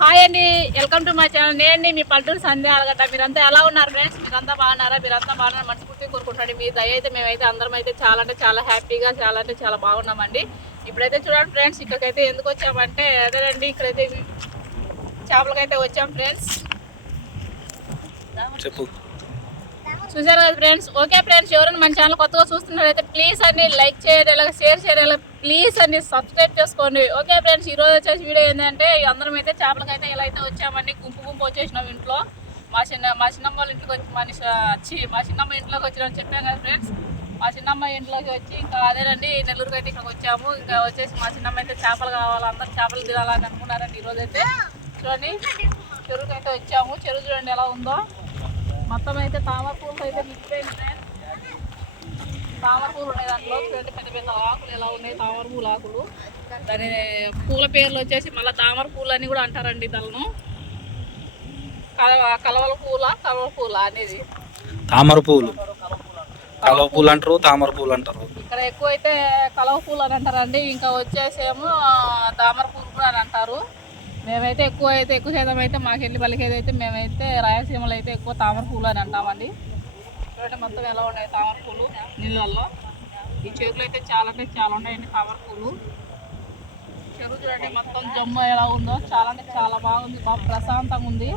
Hi అండి welcome to my channel నేను మీ పల్లెటూరు సంధ్య అలగట్ట మీరంతా ఎలా ఉన్నారు ఫ్రెండ్స్ మీరంతా బాగున్నారా? మీరంతా బాగున్నారు మనస్ఫూర్తి కోరుకుంటాండి మీ దయ అయితే మేమైతే అందరం అయితే చాలా అంటే చాలా హ్యాపీగా చాలా అంటే చాలా బాగున్నామండి ఇప్పుడైతే చూడండి ఫ్రెండ్స్ ఇక్కడికైతే ఎందుకు వచ్చామంటే అదేనండి ఇక్కడైతే చేపలకైతే వచ్చాం ఫ్రెండ్స్ చెప్పు. చూసారు కదా ఫ్రెండ్స్ ఓకే ఫ్రెండ్స్ ఎవరైనా మన ఛానల్ కొత్తగా చూస్తున్నారైతే ప్లీజ్ అండి లైక్ చేయండి అలాగే షేర్ చేయండి ప్లీజ్ అండి సబ్స్క్రైబ్ చేసుకోండి. ఓకే ఫ్రెండ్స్ ఈ రోజు వచ్చేసి వీడియో ఏంటంటే అందరం అయితే చేపలకైతే ఇలా అయితే వచ్చామండి గుంపు గుంపు వచ్చేసినాం ఇంట్లో. మా చిన్న మా చిన్నమ్మ వాళ్ళ ఇంటికి వచ్చి మనిషి వచ్చి మా చిన్నమ్మ ఇంట్లోకి వచ్చినామని చెప్పాం కదా ఫ్రెండ్స్ మా చిన్నమ్మ ఇంట్లోకి వచ్చి ఇంకా అదేనండి నెల్లూరుకి అయితే ఇక్కడికి వచ్చాము. ఇంకా వచ్చేసి మా చిన్నమ్మ అయితే చేపలు కావాలి అందరు చేపలు తినాలని అనుకున్నారండి ఈరోజు అయితే. చూడండి చెరువుకి అయితే వచ్చాము. చెరువు చూడండి ఎలా ఉందో. మొత్తం అయితే తామర పూలు అయితే మిక్స్ ఫ్రెండ్స్. తామర పూలు ఉన్నాయి దాంట్లో చూడండి పెద్ద పెద్ద ఆకులు ఎలా ఉన్నాయి తామర పూల ఆకులు. దాని పూల పేర్లు వచ్చేసి మళ్ళీ తామర పూలు అని కూడా అంటారండి తలను. కలవ కలవల పూల కలవ పూల అనేది. తామర పువ్వులు కలవ పూలు అంటారు తామర పూలు అంటారు. ఇక్కడ ఎక్కువ అయితే కలవ పూలు అని అంటారండి. ఇంకా వచ్చేసేమో తామర పూలు కూడా అని అంటారు. మేమైతే ఎక్కువ అయితే ఎక్కువ శాతం అయితే మాకు వెళ్ళి పలికేది అయితే మేమైతే రాయలసీమలో అయితే ఎక్కువ తామర పూలు అని అంటామండి. చూడండి మొత్తం ఎలా ఉన్నాయి? తామర పూలు నీళ్ళల్లో? ఈ చెరువులు అయితే చాలా అంటే చాలా ఉన్నాయండి తామర పూలు చెరువు చూడండి మొత్తం జమ్ము ఎలా ఉందో. చాలా అంటే చాలా బాగుంది బాగా ప్రశాంతంగా ఉంది.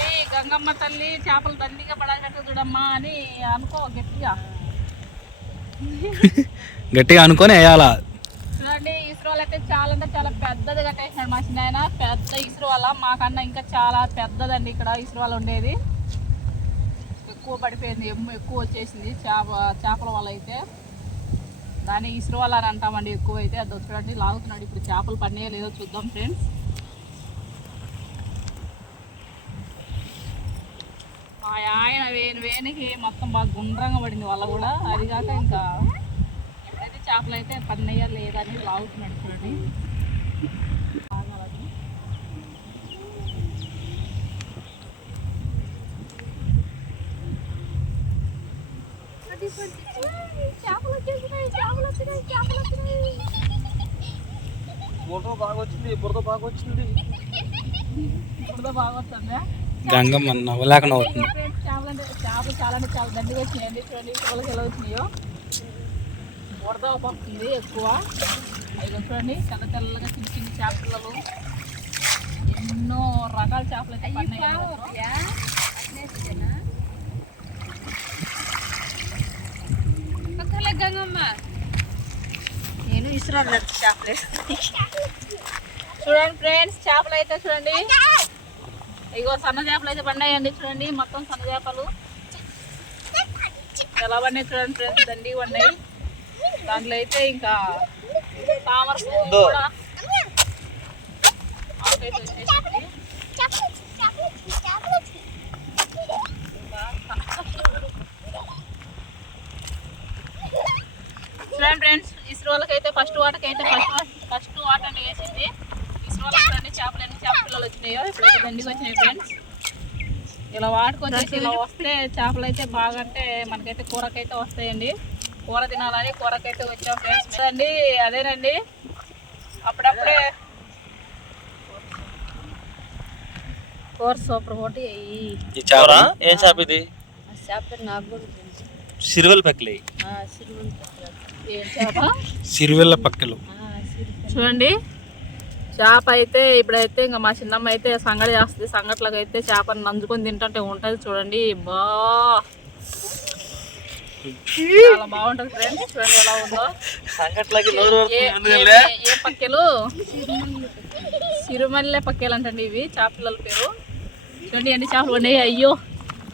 ఏ గంగమ్మ తల్లి చేపలు దండిగా పడగట్టు చూడమ్మా అని అనుకో గట్టిగా. గట్టిగా అనుకొని వేయాలా? అయితే చాలా అంటే చాలా పెద్దది కట్టేసినాడు మా చిన్న పెద్ద ఇస్రో వల్ల మాకన్నా ఇంకా చాలా పెద్దదండి ఇక్కడ ఇసురు వల్ల ఉండేది. ఎక్కువ పడిపోయింది ఎమ్ము ఎక్కువ వచ్చేసింది చేప చేపల వల్ల అయితే. దాన్ని ఇసురు వల్ల అని అంటామండి ఎక్కువ అయితే అది చూడండి లాగుతున్నాడు. ఇప్పుడు చేపలు పడినాయో లేదో చూద్దాం ఫ్రెండ్స్. ఆ ఆయన వేణి వేణికి మొత్తం బాగా గుండ్రంగా పడింది వల్ల కూడా. అది కాక ఇంకా ఎప్పుడైతే చేపలు అయితే పడినాయా లేదా అని ఫోటో బాగా వచ్చింది బురద బాగా వచ్చింది బాగా వస్తుందా గంగమ్మ నవ్వలేక నవ్వుతుంది చేపలు చాలా అంటే చాలా దండిగా వచ్చినాయండి చూడండి పిల్లలకి ఎలా వచ్చినాయో బురద పడుతుంది ఎక్కువ. అవి చూడండి తెల్ల తెల్లగా చిన్న చిన్న చేపలు. ఎన్నో రకాల చేపలు అయితే పడినాయి నేను ఇసురాను చేపలే. చూడండి ఫ్రెండ్స్ చేపలు అయితే చూడండి. ఇగో సన్న చేపలు అయితే పడినాయండి చూడండి మొత్తం సన్న చేపలు. ఎలా పడినాయి చూడండి ఫ్రెండ్స్ దండి పడినాయి దాంట్లో అయితే ఇంకా తామర పువ్వు కూడా. చూడండి ఫ్రెండ్స్ ఇస్రోలకి అయితే ఫస్ట్ వాటకి అయితే ఫస్ట్ ఫస్ట్ వాట అని వేసింది ఇస్రోలకి చూడండి చేపలు ఎన్ని చేపల పిల్లలు వచ్చినాయో ఇప్పుడైతే దండికి వచ్చినాయి ఫ్రెండ్స్. ఇలా వాటికి వచ్చేసి ఇలా వస్తే చేపలు అయితే బాగా అంటే మనకైతే కూరకైతే వస్తాయండి. కూర తినాలని కూరకైతే వచ్చాం ఫ్రెండ్స్ అండి అదేనండి. అప్పుడప్పుడే కూర సూపర్ ఒకటి. ఈ చేప ఏం చేప ఇది? చేప నాకు కూడా తెలుసు సిరువల్ పక్కలే. సిరివెల్ల పక్కలు. చూడండి చేప అయితే ఇప్పుడైతే ఇంకా మా చిన్నమ్మ అయితే సంగడి చేస్తుంది. సంగట్లకు అయితే చేపని నంజుకొని తింటుంటే ఉంటుంది చూడండి. బా! చాలా బాగుంటుంది ఫ్రెండ్స్. చూడండి ఎలా ఉందో. సంగట్లకి నోరు ఏ ఊరుతుంది ఏ- ఏ పక్కెలు? సిరుమల్లె పక్కెలు అంటండి ఇవి చేపల పేరు. చూడండి ఎన్ని చేపలు ఉన్నాయి. అయ్యో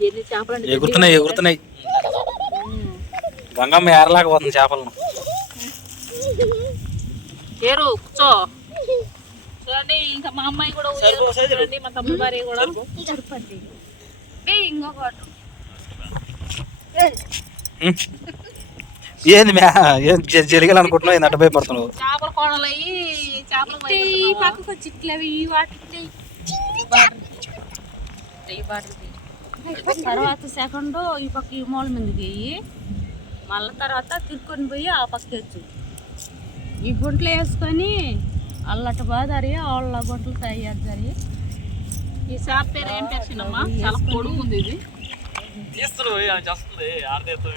ఎన్ని చేపలు ఎగురుతున్నాయి ఎగురుతున్నాయి. గంగమ్మ ఏరలేకపోతుంది చేపలను. ఏరు కూర్చో. చూడండి ఇంకా మా అమ్మాయి కూడా. చూడండి మా తమ్ముడు భార్య కూడా. ఏ, ఇంకొకటి. ఏంది మ్యా? ఏం జరిగాలి అనుకుంటున్నావు? ఏంది అడ్డ భయపడుతున్నావు? చేపల కోడలు అయ్యి చేపలు ఈ పక్కకు వచ్చి ఇట్లా ఈ వాటికి తర్వాత సెకండ్ ఈ పక్క ఈ మూల మీదకి మళ్ళీ తర్వాత తిరుక్కొని పోయి ఆ పక్క తెచ్చు ఈ గుంటలు వేసుకొని అల్లట బాదారి వాళ్ళ గుంటలు తయారు జరిగి ఈ చేప పేరు ఏం పేరు చిన్నమ్మా? చాలా పొడుగు ఉంది ఇది. తీస్తున్నావు చేస్తుంది ఆడదేస్తాం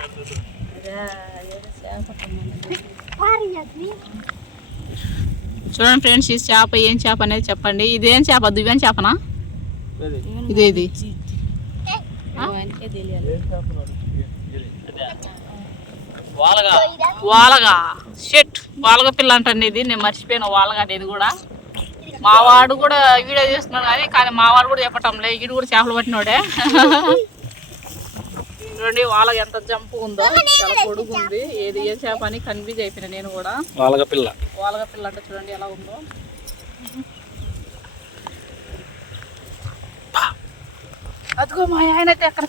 చూడండి ఫ్రెండ్స్ ఈ చేప ఏం చేప అనేది చెప్పండి. ఇదేం చేప? దువ్వేం చేపనా? ఇదే ఇది వాలగా. షెట్. వాలగ పిల్ల అంటండి ఇది. నేను మర్చిపోయాను వాలగా అనేది కూడా. మావాడు కూడా వీడియో చేస్తున్నాడు కానీ కానీ మావాడు కూడా చెప్పటం లే. వీడు కూడా చేపలు పట్టినోడే. చూడండి వాలగ ఎంత జంపు ఉందో. చాలా పొడుగు ఉంది. ఏది ఏ చేప అని కన్ఫ్యూజ్ అయిపోయినా నేను కూడా. వాళ్ళగా పిల్ల వాలగ పిల్ల అంటే చూడండి ఎలా ఉందో. అదిగో మా ఆయన అయితే అక్కడ.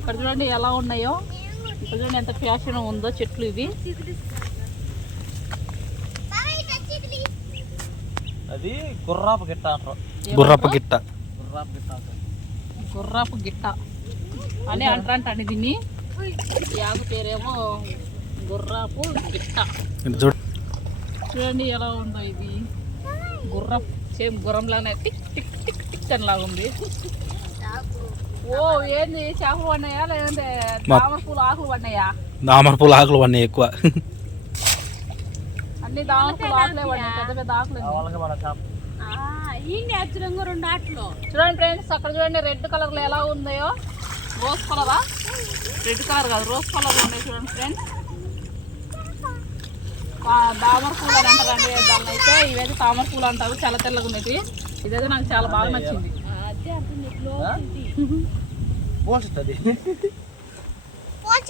ఇక్కడ చూడండి ఎలా ఉన్నాయో. ఇక్కడ చూడండి ఎంత ఫ్యాషన్ ఉందో చెట్లు ఇవి. అది గుర్రాపు గిట్ట అంటారు. గుర్రప్ప గిట్ట. గుర్రాపు గిట్ట అంటారు. గుర్రపు గిట్ట. అని అంటారంటండి దీన్ని. యాగు పేరేమో గుర్రపు గిట్ట. ఇది చూడు చూడండి ఎలా ఉందో ఇది. గుర్రం సేమ్ గుర్రంలానే టిక్ టిక్ టిక్ టిక్ అని లాగా ఉంది. ఓ ఏంది? చేపలు పడినాయా? లేదంటే తామర పూలు ఆకులు పడినాయా? దామర పూల ఆకులు పడినాయి ఎక్కువ. అన్ని పూలు ఆకులే పడినాయి పెద్ద పెద్ద ఆకులు ఈ నేచురంగా రెండు ఆటలు. చూడండి ఫ్రెండ్స్ అక్కడ చూడండి రెడ్ కలర్లో ఎలా ఉందో. రోజ్ కలరా? రెడ్ కలర్ కాదు రోజ్ కలర్ ఉన్నాయి చూడండి ఫ్రెండ్స్. దామర పూలు అని అంటారండి దాన్ని అయితే ఇవైతే తామర పూలు అంటారు చాలా తెల్లగా ఉన్నది. ఇదైతే నాకు చాలా బాగా నచ్చింది. అదే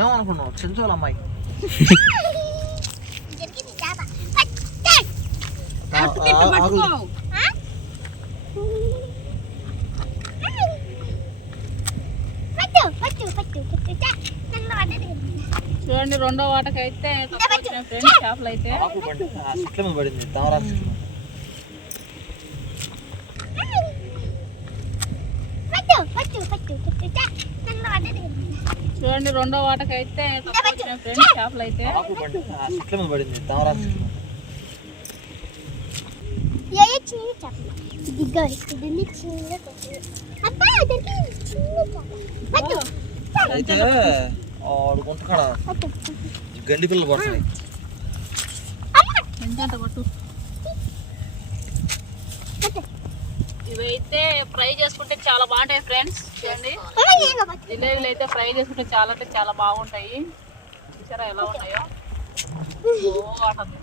ఏమనుకున్నావు? చెంచోలు అమ్మాయి. చూడండి రెండో వాటకి అయితే ఫ్రెండ్స్ చేపలు అయితే పడింది. తామరా చూడండి రెండో వాటకి అయితే ఫ్రెండ్స్ చేపలు. అయితే గండి పిల్లలు పడుతున్నాయి ఎంత పట్టు ఇవైతే ఫ్రై చేసుకుంటే చాలా బాగుంటాయి ఫ్రెండ్స్. చూడండి. జిలేబీలు అయితే ఫ్రై చేసుకుంటే చాలా అంటే చాలా బాగుంటాయి. చూసారా ఎలా ఉన్నాయో? అంటుంది.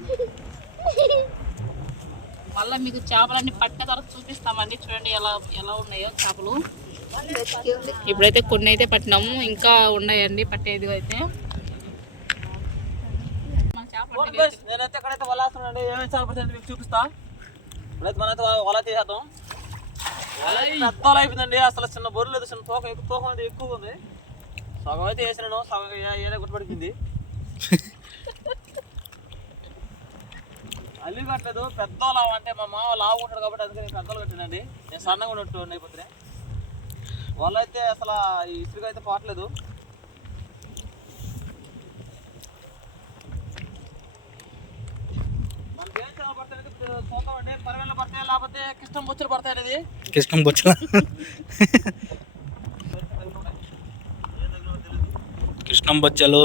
మళ్ళీ మీకు చేపలన్నీ పట్టిన తర్వాత చూపిస్తామండి. చూడండి ఎలా ఎలా ఉన్నాయో చేపలు. ఇప్పుడైతే కొన్ని అయితే పట్టినాము. ఇంకా ఉన్నాయండి పట్టేది అయితే. నేనైతే ఎక్కడైతే వలాస్తున్నాండి ఏమేమి చేప పడుతుంది మీకు చూపిస్తా. ఇప్పుడైతే మనైతే వల తీసేద్దాం. వల అయిపోయిందండి. అసలు చిన్న బొర్రు లేదు చిన్న తోకం ఎక్కువ తోకం అయితే ఎక్కువ ఉంది. సగం అయితే వేసినాను సగం ఏదో గుర్తుపడిపోయింది. అల్లి కట్టలేదు పెద్ద లావు అంటే మా మామ లావు ఉంటాడు కాబట్టి అందుకని పెద్దలు కట్టానండి. నేను సన్నగా ఉన్నట్టు అయిపోతున్నాయి వాళ్ళు అయితే అసలు ఈ ఇసురుగా అయితే పోవట్లేదు మనకి ఏం చేపలు పడతాయి అనేది ఇప్పుడు చూద్దామండి పరవేళ్ళు పడతాయి లేకపోతే కిష్టం బొచ్చులు పడతాయి అనేది కిష్కం బొచ్చల? కృష్ణం బొచ్చలు.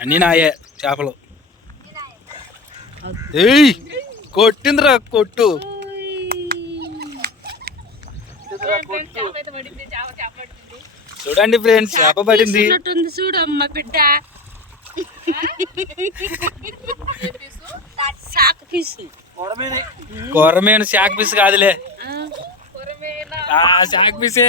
అన్నీ నాయే. చేపలు. ఏయ్ కొట్టిందిరా కొట్టు. ఫ్రెండ్స్ చూడండి ఫ్రెండ్స్ చేప పడింది. చూడు అమ్మ బిడ్డ. సాకు పీసు కొరమేను. శాక్ పీస్ కాదులే. ఆ, కొరమేనా? ఆ శాక్ పీసే.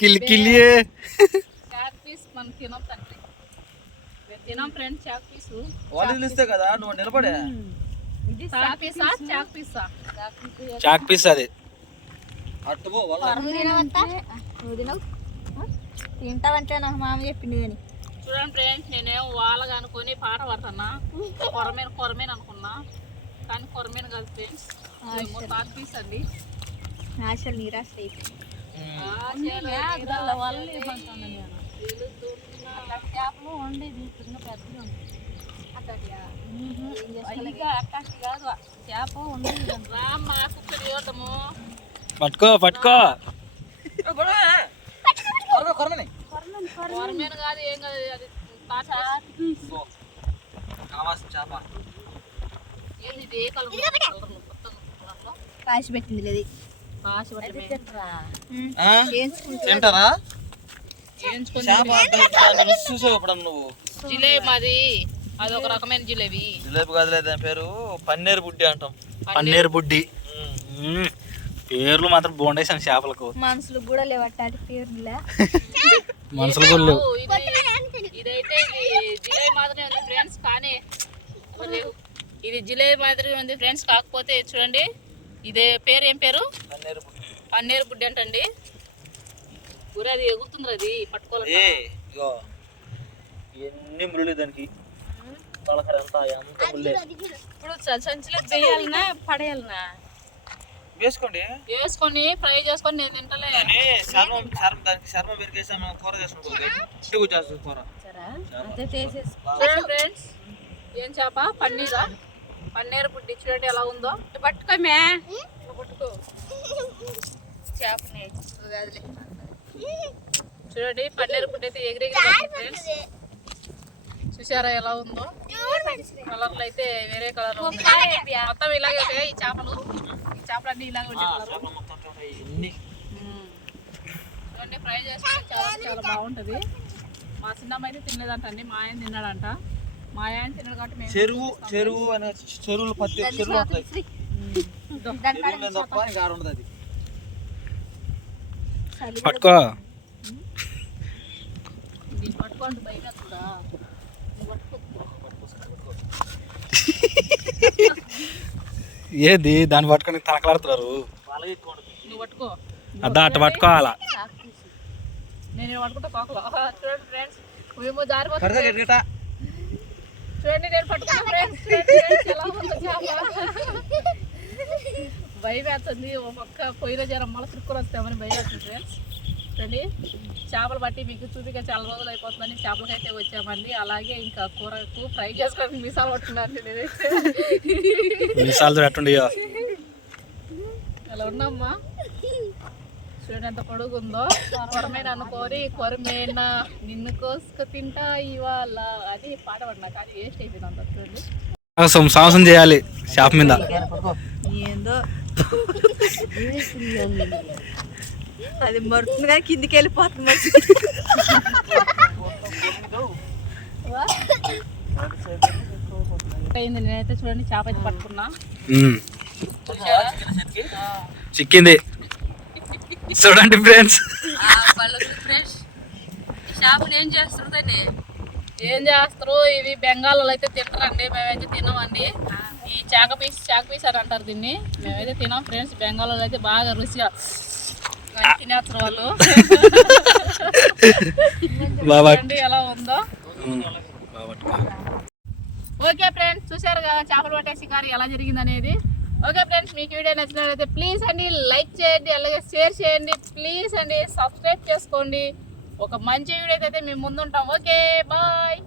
కిల్లి కిల్లియే పీస్ మనం తినం తండ్రి మేము తినం ఫ్రెండ్స్ చాక్ పీసు వాళ్ళు కదా నువ్వు నిలబడే. ఇది చాక్ పీసా చాక్ పీసా చాక్ పీస్ అది. అట్టుకో వాళ్ళ. నువ్వు తినవు? తింటావంటే నాకు మామ చెప్పింది కానీ. చూడండి ఫ్రెండ్స్ నేనేం వాళ్ళగా అనుకొని పాట పాడుతున్నా. కొరమేన కొరమేన అనుకున్నా. కానీ కొరమేన కాదు ఫ్రెండ్స్ చాక్ పీస్ అండి. ఆశలు నిరాశ అయిపోయింది. వాళ్ళ ఏమంటున్నాను చేపలు ఉండేది చిన్న ఉండేది పట్టుకో పట్టుకో కాసి పెట్టింది. లేదు తింటారా? నువ్వు? జిలేబీ మాది. అది ఒక రకమైన జిలేబీ. జిలేబీ కాదులే దాని పేరు పన్నీర్ బుడ్డి అంటాం. పన్నీర్ బుడ్డి. పేర్లు మాత్రం బాగుండేసాను చేపలకు. మనుషులు కూడా లేవట్టాటి పేరులా మనుషులు గుళ్ళు ఇది ఇదైతే ఇది జిలేబీ మాదిరి ఉంది ఫ్రెండ్స్ కానీ ఇది జిలేబీ మాదిరి ఉంది ఫ్రెండ్స్ కాకపోతే చూడండి ఇదే పేరు ఏం పేరు? పన్నీర్ బుడ్డి. పన్నీర్ బుడ్డి అంటండి. అది ఎగురుతుంది అది పట్టుకోవాలి ఏ ఇగో ఎన్ని ముళ్ళు దానికి. తలకర ఎంత ఎంత ముళ్ళే. ఇప్పుడు సంచిలో వేయాలనా పడేయాలనా? వేసుకోండి. వేసుకొని ఫ్రై చేసుకొని నేను తింటలే. చర్మం చర్మం దానికి చర్మం పెరిగేసి మనం కూర చేసుకుంటాం. చేస్తుంది కూర. అంతే ఫ్రెండ్స్ ఏం చేప? పన్నీరా? పన్నీర్ బుడ్డి చూడండి ఎలా ఉందో. పట్టుకోమే పట్టుకో. చేపని చూడండి పన్నీర్ బుడ్డి అయితే ఎగిరి ఫ్రెండ్స్. చూసారా ఎలా ఉందో? కలర్లు అయితే వేరే కలర్ మొత్తం ఇలాగే ఉంటాయి ఈ చేపలు. ఈ చేపలు అన్ని ఇలాగే ఉంటాయి చూడండి ఫ్రై చేసుకుంటే చాలా చాలా బాగుంటది. మా చిన్నమ్మ అయితే తినలేదంటండి మా ఆయన తిన్నాడంట. మా ఆయన తిన్నాడు కాబట్టి చెరువు చెరువు అనే చెరువులు పత్తి చెరువులు ఉంటాయి. చెరువు లేదు తప్ప ఇంకా ఆడ ఉండదు అది. పట్టుకో. ఏది? దాన్ని పట్టుకొని తనకలాడుతున్నారు అద్దా అట్ట పట్టుకోవాలా? నేను పట్టుకుంటా పాకలో. చూడండి ఫ్రెండ్స్ మేము జారిపోతుంది కడతా గట్టిగట చూడండి నేను పట్టుకున్నా ఫ్రెండ్స్ ఎలా ఉందో చేప భయం వేస్తుంది ఒక పక్క పొయ్యిలో జరం మళ్ళీ తిరుక్కుని వస్తామని భయం వేస్తుంది ఫ్రెండ్స్ చూడండి చేపలు బట్టి మీకు చూపిక చాలా రోజులు అయిపోతుందని చేపలకైతే వచ్చామండి. అలాగే ఇంకా కూరకు ఫ్రై చేసుకోవడానికి మిసాలు పట్టుకున్నాను నేనైతే. మిసాలు అలా ఉన్నామ్మా. చూడండి ఎంత పొడుగు ఉందో. కొరమేన అనుకోని కొరమేన నిన్ను కోసుకు తింటా ఇవాళ అది పాట పడినా కానీ వేస్ట్ అయిపోయింది అంత చూడండి. సంవత్సరం చేయాలి షాప్ మీద. ఏందో అది మరుతుంది కానీ కిందికి వెళ్ళిపోతుంది మరి అయింది నేనైతే చూడండి చేప అయితే పట్టుకున్నా. చిక్కింది. చూడండి ఫ్రెండ్స్. ఫ్రెష్ చేపలు ఏం చేస్తుందండి? ఏం చేస్తారు? ఇవి బెంగాల్లో అయితే తింటారండి. మేమైతే తినమండి. చాక పీస్ చాక పీస్ అని అంటారు దీన్ని. మేమైతే తినాం ఫ్రెండ్స్ బెంగాల్లో అయితే బాగా రుచిగా తినేస్తారు వాళ్ళు. ఎలా ఉందో. ఓకే ఫ్రెండ్స్ చూశారు కదా చేపలు పట్టే షికారు ఎలా జరిగింది అనేది ఓకే ఫ్రెండ్స్ మీకు వీడియో నచ్చినట్లయితే ప్లీజ్ అండి లైక్ చేయండి అలాగే షేర్ చేయండి ప్లీజ్ అండి సబ్స్క్రైబ్ చేసుకోండి. ఒక మంచి వీడియో అయితే మేము ముందుంటాం. Okay bye.